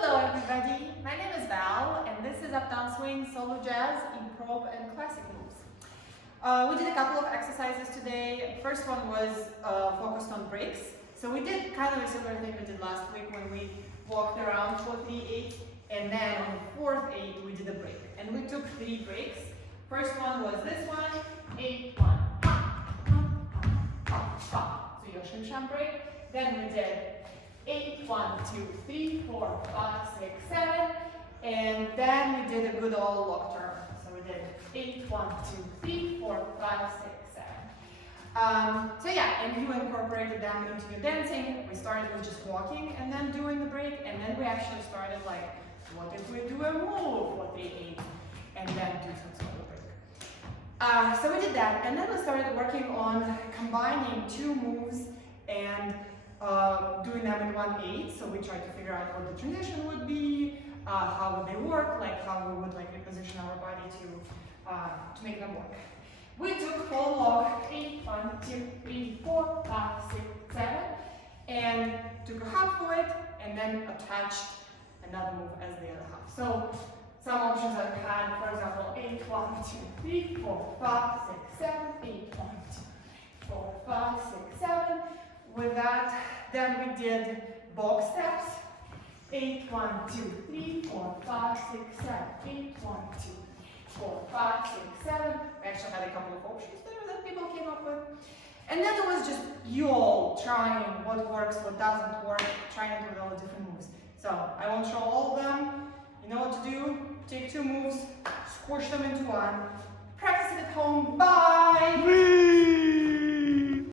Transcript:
Hello everybody, my name is Val and this is Uptown Swing, solo jazz, improv and classic moves. We did a couple of exercises today. First one was focused on breaks. So we did kind of a similar thing we did last week when we walked around 4-3-8, and then on the 4th 8 we did a break. And we took 3 breaks. First one was this one, 8-1, pop, pop, pop, pop. So your shim sham break. Then we did 8, 1, 2, 3, 4, 5, 6, 7, and then we did a good old lock turn. So we did 8, 1, 2, 3, 4, 5, 6, 7. So yeah, and you incorporated them into your dancing. We started with just walking and then doing the break, and then we actually started like, what if we do a move for 3, 8, and then do some sort of break. So we did that, and then we started working on combining 2 moves and doing them in 1-8, so we tried to figure out what the transition would be, how would they work, like how we would like reposition our body to make them work. We took full log 8, 1, 2, 3, 4, 5, 6, 7, and took a half for it, and then attached another move as the other half. So some options I've had, for example, 8, 1, 2, 3, 4, 5, 6, 7, 8, 1, 2, 4, 5, 6, 7. With that, then we did box steps. 8, 1, 2, 3, 4, 5, 6, 7. 8, 1, 2, 4, 5, 6, 7. We actually had a couple of options there that people came up with. And then it was just you all trying what works, what doesn't work, trying it with all the different moves. So I won't show all of them. You know what to do. Take 2 moves, squish them into one. Practice it at home. Bye!